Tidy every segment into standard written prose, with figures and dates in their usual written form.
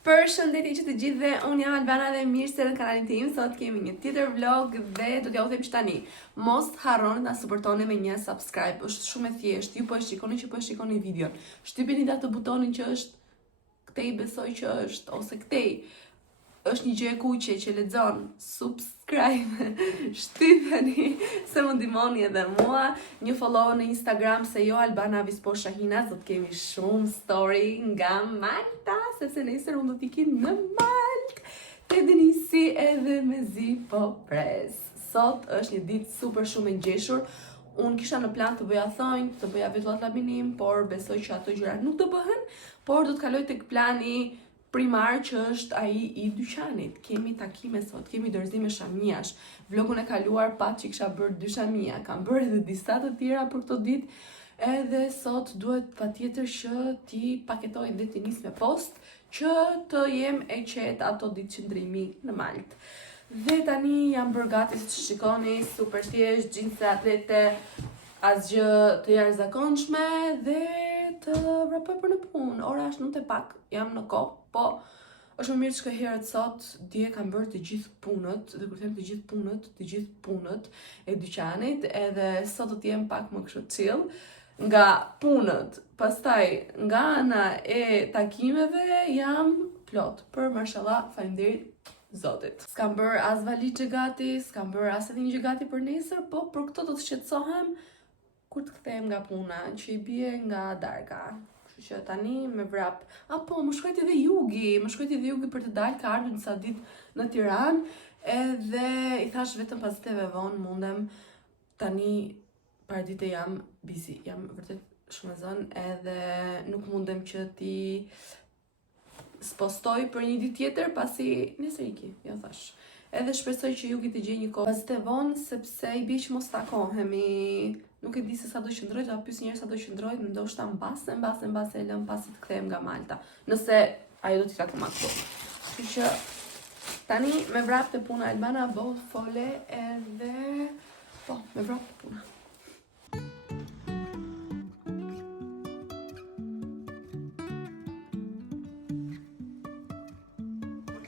Përshëndetje që të gjithëve, unë jam Albana dhe mirë se në kanalin tim. Sot kemi një tjetër vlog dhe do t'ja u them që tani mos harroni na suportoni me një subscribe. Është shumë e thjeshtë. Ju po e shikoni që po e shikoni videon. Shtypini atë butonin që është këtej, besoj që është, ose këtej. Është një gjë e kuqe që lexon subscribe. Shtypeni se më ndihmoni edhe mua. Një follow në Instagram se jo Albana Vispo Shahina, do të kemi shumë story nga Malta, sepse nesër unë do t'ikim në Maltë. Te Denisi edhe me zi po pres. Sot është një ditë super shumë e ngjeshur. Unë kisha në plan të bëja thonjë, të bëja vetuat labinim, por besoj që ato gjërat nuk do bëhen, por do të kaloj tek plani primar që është ai i dyqanit. Kemi takime sot, kemi dorëzime shamjash. Vlogun e kaluar pat që kisha bërë 2 shamia, kam bërë edhe disa të tjera për këto ditë, edhe sot duhet patjetër që ti paketoj dhe ti nis me post që të jem e qetë ato ditë qëndrimi në Maltë. Dhe tani jam bërë gati, siç shikoni, super thjesht, xhinse atlete, asgjë të jashtëzakonshme dhe të vrapoj për në punë. Ora është 9:05, jam në kohë, po është më mirë që herët sot dje kam bërë të gjithë punët, dhe kur them të gjithë punët e dyqanit, edhe sot do të jem pak më kështu chill nga punët. Pastaj nga ana e takimeve jam plot. Për mashallah, faleminderit Zotit. S'kam bërë as valizhe gati, s'kam bërë as edhe një gjë gati për nesër, po për këto do të shqetësohem kur të kthehem nga puna, që i bie nga darka. Kështu që tani me vrap. Po, më shkojti edhe jugi për të dalë, ka ardhur disa ditë në Tiranë, edhe i thash vetëm pas ditëve vonë mundem. Tani paradite jam busy, jam vërtet shumë e zënë, edhe nuk mundem që ti spostoj për një ditë tjetër, pasi nesër iki, jo thash. Edhe shpresoj që jugi të gjej një kohë pas të vonë, sepse i bie që mos takohemi. Nuk e di se sa do qëndroj, do ta pyes njerëz sa do qëndroj, ndoshta mbase e lëm pasi të kthehem nga Malta. Nëse ajo do t'i takoj më këtu. Kështu që tani me vrap të puna Albana bo fole edhe po, me vrap të puna.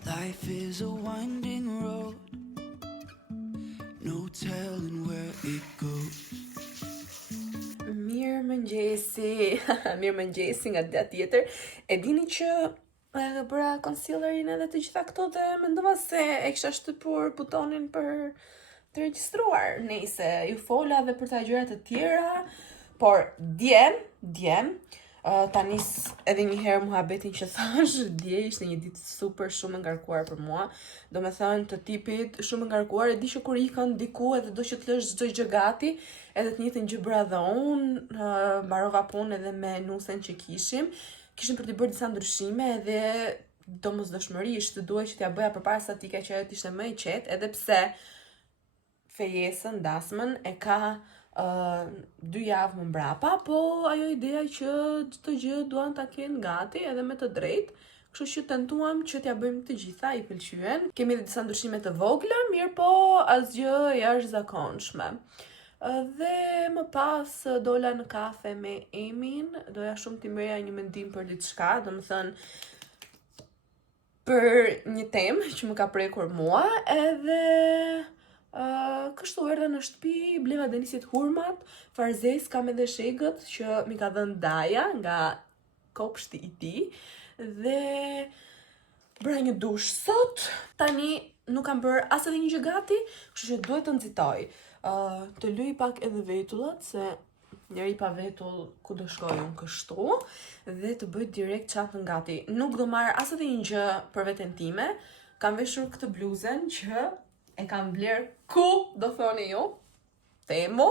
Life is a winding road, no telling where it goes. Mirëmëngjesi nga dita tjetër. E dini që bëra concealerin edhe të gjitha këto dhe mendova se e kisha shtypur butonin për të regjistruar. Nëse ju fola dhe për ta gjëra të tjera, por djem tani edhe një herë muhabetin që thash, dje ishte një ditë super shumë e ngarkuar për mua. Do me thënë të tipit shumë e ngarkuar, e di që kur ikën diku edhe do që të lësh çdo gjë gati, edhe të njëjtën gjë bëra dhe unë, mbarova punë edhe me nusen që kishim për të bërë disa ndryshime, edhe domosdoshmërisht duhet që t'ja bëja përpara sa tika që ajo të ishte më e qetë, edhe pse fejesën, dasmën e ka 2 javë më mbrapa, po ajo ideja që çdo gjë duan ta kenë gati edhe me të drejtë. Kështu që tentuam që t'ja bëjmë të gjitha, i pëlqyen. Kemi edhe disa ndryshime të vogla, mirë po asgjë jashtëzakonshme. Dhe më pas dola në kafe me Emin, doja shumë t'i merrja një mendim për diçka, domethënë për një temë që më ka prekur mua, edhe kështu erdha në shtëpi, bleva Denisit hurmat, farzes kam edhe shegët që mi ka dhënë Daja nga kopshti i tij, dhe bëra një dush sot. Tani nuk kam bërë as edhe një gjë gati, kështu që duhet të nxitoj. Të luj pak edhe vetullat, se njeri pa vetull ku do shkoj unë kështu, dhe të bëj direkt çantën gati. Nuk do marr as edhe një gjë për veten time. Kam veshur këtë bluzen që e kam bler ku, do thoni ju, Temu.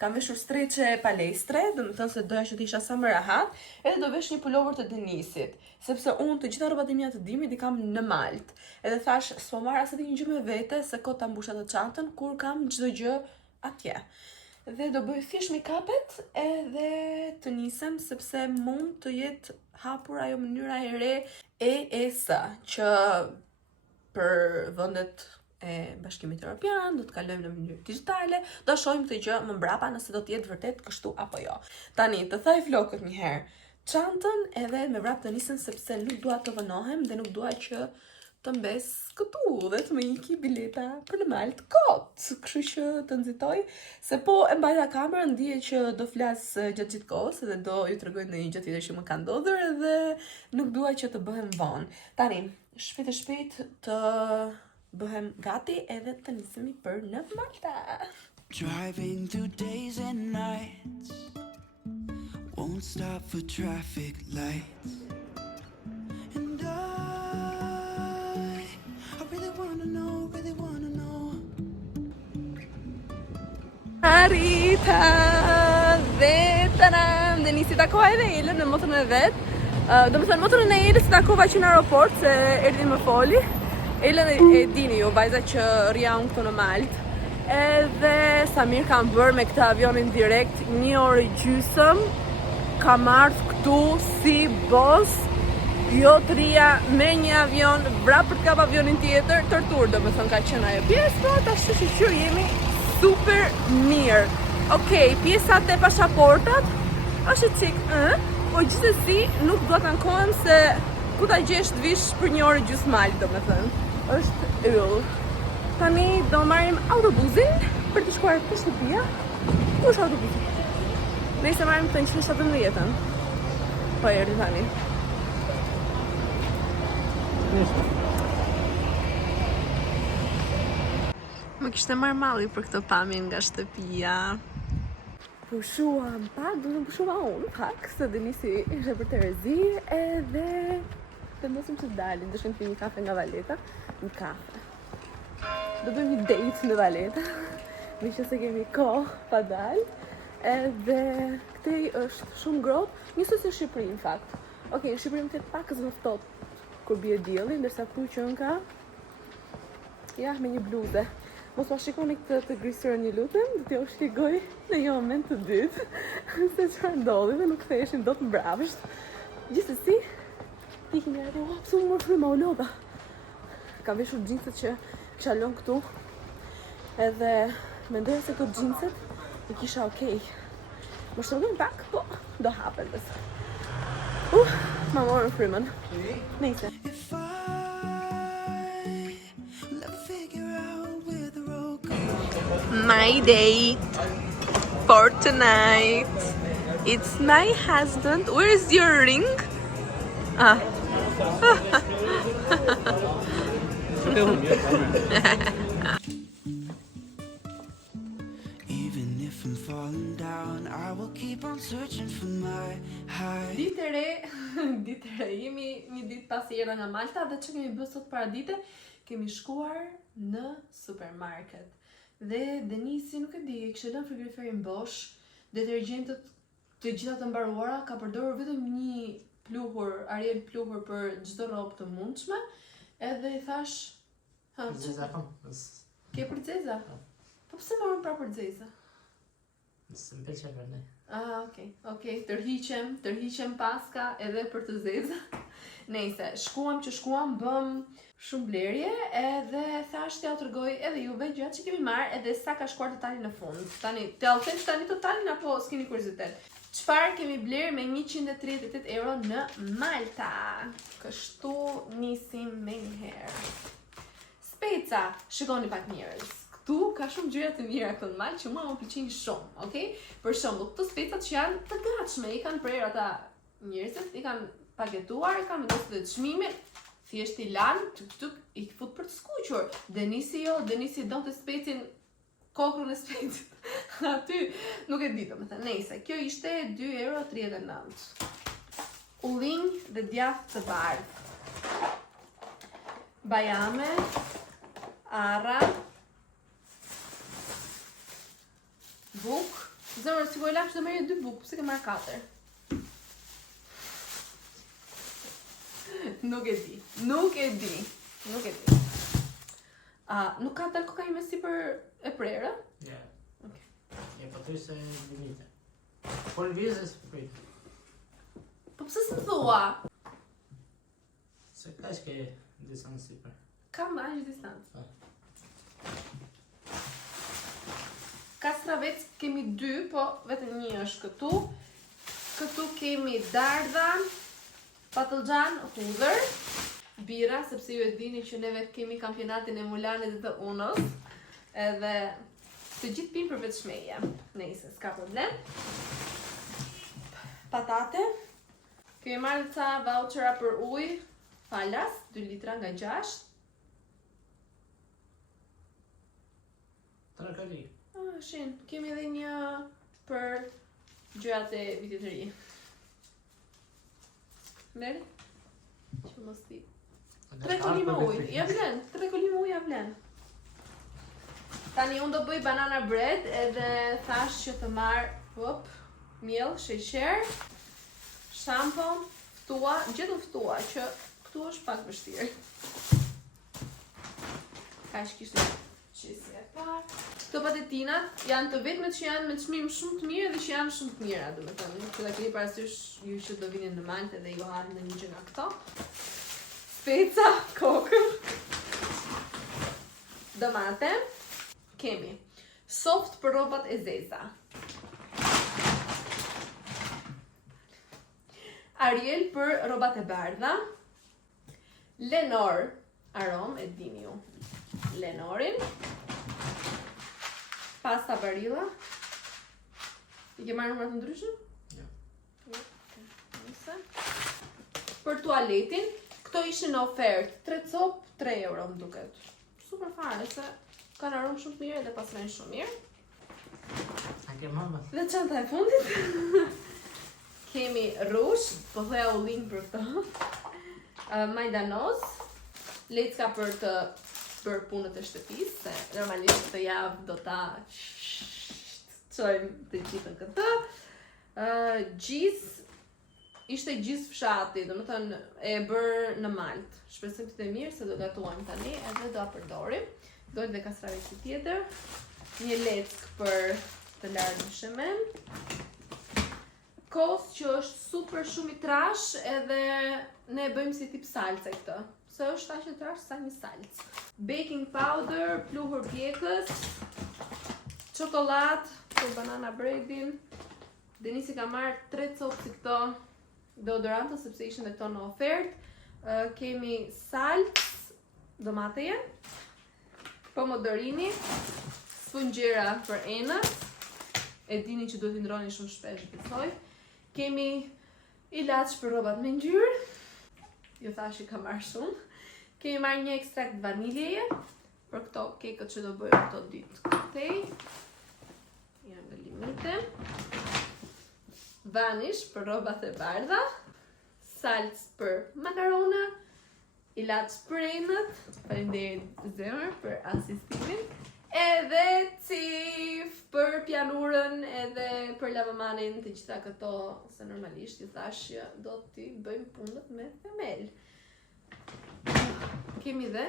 Kam veshur streqe palestre, do të thënë se doja që të isha sa më rahat, edhe do vesh një pulover të Denisit, sepse unë të gjitha rrobat e mia të dimit i kam në Maltë. Edhe thash, s'po marr as edhe një gjë me vete, se kot ta mbusha të çantën kur kam çdo gjë atje. Dhe do bëj thjesht make-upet edhe të nisem, sepse mund të jetë hapur ajo mënyra e re EES, që për vendet e Bashkimit Evropian, do të kalojmë në mënyrë digjitale, do shohim këtë gjë më mbrapa nëse do të jetë vërtet kështu apo jo. Tani, të thaj vlogët një herë, çantën edhe me vrap të nisën sepse nuk dua të vënohem dhe nuk dua që të mbes këtu dhe të më iki bileta për në Maltë kot. Kështu që të nxitoj se po e mbajta kamerën ndije që do flas gjatë gjithë kohës dhe do ju tregoj ndonjë gjë tjetër që më ka ndodhur dhe nuk dua që të bëhem vonë. Tani, shpejt e shpejt të bëhem gati edhe të nisemi për në Malta. Driving through days and nights, won't stop for traffic lights. And I really wanna know, really wanna know. Arrita dhe taram, dhe nisi takova edhe Elën në motorën e vet. Do më thënë motorën e Elës takova që në aeroport se erdhi më foli. Elën e dini ju, vajza që rria unë këtu në Maltë. Edhe Samir kam bërë me këtë avionin direkt 1 orë gjysëm. Kam ardhur këtu si boss. Jo të rria me një avion, vrap për të kap avionin tjetër, tortur do me thënë ka qenë ajo pjesë, po ashtu që jemi super mirë. Okej, pjesat e pasaportat është cik, po gjithsesi nuk do të ankohem se ku ta gjesh të vish për 1 orë gjysmë Maltë, do me thënë. Është yll. Tani do marrim autobusin për të shkuar te shtëpia. Ku është autobusi? Nëse marrim të 117-ën. Po erdhi tani. Më kishte marrë malli për këtë pamjen nga shtëpia. Pushuam pak, do të pushuam unë pak, se Denisi ishte për Terezi edhe vendosim që dalim, do shkojmë të një kafe nga Valeta, një kafe. Do bëjmë një date në Valeta, me që se kemi kohë pa dalë, edhe këtej është shumë ngrohtë, njësoj si Shqipëri në fakt. Okej, në Shqipëri më të pak zëftot kur bie dielli, ndërsa këtu që ka ja me një bluze. Mos ma shikoni këtë të grisërën një lutem, do t'ju shpjegoj në një moment të dytë se çfarë ndodhi dhe nuk ktheheshin dot mbrapsht. Gjithsesi, tiki një atë, pse më fryma u lodha. Kam veshur xhinset që kisha lënë këtu. Edhe mendoja se këto xhinset i kisha okay. Më shtrëngojnë pak, po do hapen besoj. Ma morën frymën. Nice. If I will ever figure out where the road goes. My date for tonight. It's my husband. Where is your ring? Ah. Even if I'm falling down, I will keep on searching for my high. Ditë e re, jemi një ditë pas era nga Malta dhe që kemi bërë sot para dite, kemi shkuar në supermarket. Dhe Denisi nuk e di, kishte lënë frigoriferin bosh, detergjentët të gjitha të mbaruara, ka përdorur vetëm një pluhur, Ariel pluhur për çdo rrobë të mundshme, edhe i thash, ha, Zeza kam. ke për xeza? Po pse morën pra për xeza? Së më pëlqen për ne. Ah, okej, tërhiqem paska edhe për të zeza. Nejse, shkuam, bëm shumë blerje edhe thash t'ja u tregoj edhe juve gjatë që kemi marrë edhe sa ka shkuar totali në fund. Tani, t'ja u them tani totalin apo s'keni kuriozitet? Çfarë kemi blerë me 138 euro në Malta? Kështu nisim me njëherë. Speca, shikoni pak njerëz. Këtu ka shumë gjëra të mira këtu në Maltë që mua më pëlqejnë shumë, okay? Për shembull, këto specat që janë të gatshme, i kanë prerë ata njerëzit, i kanë paketuar, i kanë vendosur të çmimin, thjesht i lanë, i fut për të skuqur. Denisi donte specin, kokrën e specit. Aty nuk e di domethënë. Nëse kjo ishte 2,39 euro. Ullinj dhe djathtë të bardhë. Bajame, arra, buk. Zemër, si vojlap që do merje 2 buk, pse ke marrë 4? Nuk e di. Nuk ka dalë kokain me sipër e prerë? Ja. Okej. Ja, po ty se limite. Po lëvizjes prit. Po pse s'm thua? Se ka që disa në sipër. Kam aq distancë. Kastravec kemi 2, po vetëm një është këtu. Këtu kemi dardha, patlıcan, hudhër, bira, sepse ju e dini që neve kemi kampionatin e Mulanit dhe të Unës, edhe të gjithë pinë përveç meje. Nëse s'ka problem. Patate. Kemi marrë ca vouchera për ujë, falas, 2 litra nga 6. Trakali. Shin, kemi edhe një për gjërat e vitit të ri. Merë? Që mos ti. 3 kolima ujë, ja vlen, 3 kolima ujë ja vlen. Tani unë do bëj banana bread edhe thash që të marr miell, sheqer, shampoo, ftua, gjithu ftua që këtu është pak vështirë. Kaq kishte qesi e parë. Këto patetinat janë të vetmet që janë me çmim shumë të mirë dhe që janë shumë të mira, domethënë. Që ta keni parasysh ju që do vini në Maltë dhe ju harrin në një gjë nga këto. Speca, kokën. Domate. Kemi soft për rrobat e zeza. Ariel për rrobat e bardha. Lenor arom, e dini ju. Lenorin. Pasta Barilla. I ke marrë numra të ndryshëm? Jo. Nëse. Për tualetin, këto ishin në ofertë. 3 copë, 3 euro më duket. Super fare, se kanë aromë shumë të mirë dhe pasrojnë shumë mirë. A ke mama? Dhe çanta e fundit. Kemi rush, po thoja ullin për këto. Majdanoz, lecka për të bërë punët e shtëpisë, se normalisht të javë do ta çojmë të gjithën këtë. Gjis, ishte gjis fshati, domethënë e bërë në Maltë. Shpresoj të mirë se do gatuajmë tani edhe do a përdorim. Dojtë dhe kastraveci tjetër. Një leck për të larë në shemen. Kos që është super shumë i trash edhe ne bëjmë si tip salce këtë. Se është aq i trash sa një salcë. Baking powder, pluhur pjekës, çokoladë për banana breadin. Denisi ka marrë 3 copë si këto deodoranta sepse ishin dhe këto në ofertë. Kemi salcë, domateje, pomodorini, sfungjera për enët. E dini që duhet i ndroni shumë shpesh, besoj. Kemi ilaç për rrobat me ngjyrë. Jo thash i ka marrë shumë. Kemi marrë një ekstrakt vaniljeje për këto kekët që do bëjmë këto ditë koktej. Janë nga limite. Vanish për rrobat e bardha. Salcë për makarona. Ilaç për enët. Faleminderit zemër për asistimin. Edhe cif për pjanurën edhe për lavamanin, të gjitha këto, se normalisht ju thash që do t'i bëjmë punët me themel. Kemi dhe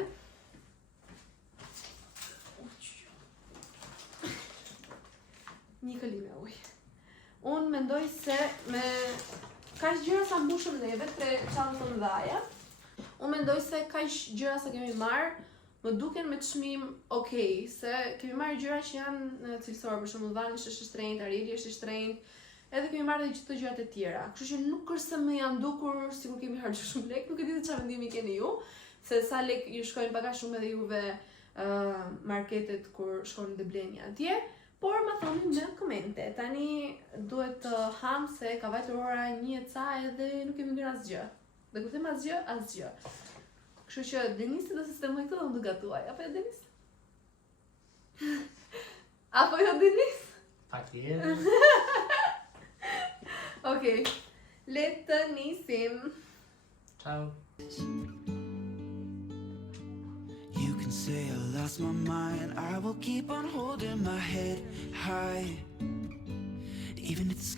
një këllime ujë. Unë mendoj se me kaq gjëra sa mbushëm neve, 3 çantë të mëdhaja, unë mendoj se kaq gjëra sa kemi marrë, më duken me çmim okay, se kemi marrë gjëra që janë cilësore, për shembull vanish është i shtrenjtë, arieli është i shtrenjtë, edhe kemi marrë edhe gjithë gjërat e tjera. Kështu që nuk është se më janë dukur sikur kemi harxuar shumë lek, nuk e di se çfarë mendimi keni ju, se sa lek ju shkojnë pak a shumë edhe juve marketet kur shkoni dhe bleni atje, por ma thoni në komente. Tani duhet të ham se ka vajtur ora 1 ca edhe nuk kemi bërë asgjë. Dhe kur them asgjë, asgjë. Kështu që Denisi do sistemoj këtë dhe unë do gatuaj. Apo jo Denis? Apo jo Denis? Patjetër. Okej. Le të nisim. Ciao. You can say I lost my mind. I will keep on holding my head high, even if it's